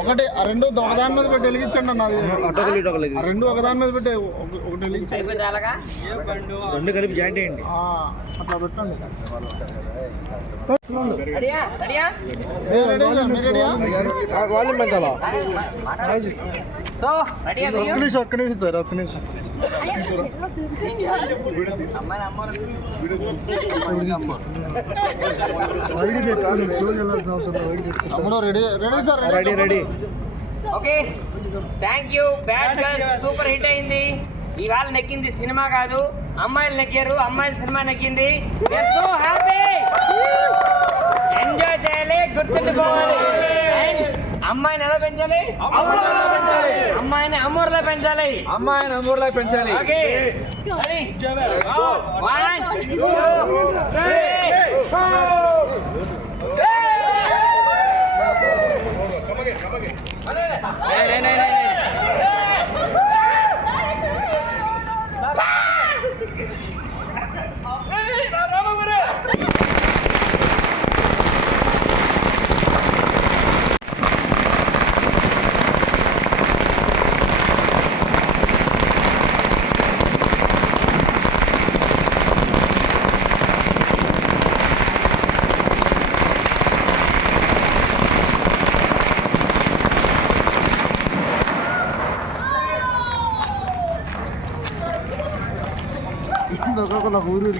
ఒకటి ఆ రెండు ఒకదాని మీద పెట్టి వెలిగించండి అన్న. రెండు ఒకదాని మీద పెట్టి ఒకటి రెండు కలిపి జాయింట్ చేయండి. అట్లా పెట్టండి. వాళ్ళు పెంచాలా? ఒక్క నిమిషం సార్, ఒక్క నిమిషం. Ready ready. Okay, thank you. Bad Girls super hit అయింది. ఇవాళ నెక్కింది సినిమా కాదు, అమ్మాయిలు నెక్కారు. అమ్మాయిల సినిమా నెక్కింది. So happy. ఎంజాయ్ చేయాలి, గుర్తుంచుకోవాలి. అమ్మాయిని ఎలా పెంచాలి? అమ్మాయిని అమ్మూర్లో పెంచాలి. అమ్మాయిని అమ్మూర్లో పెంచాలి. ఓకే, 1 2 3 ఊరు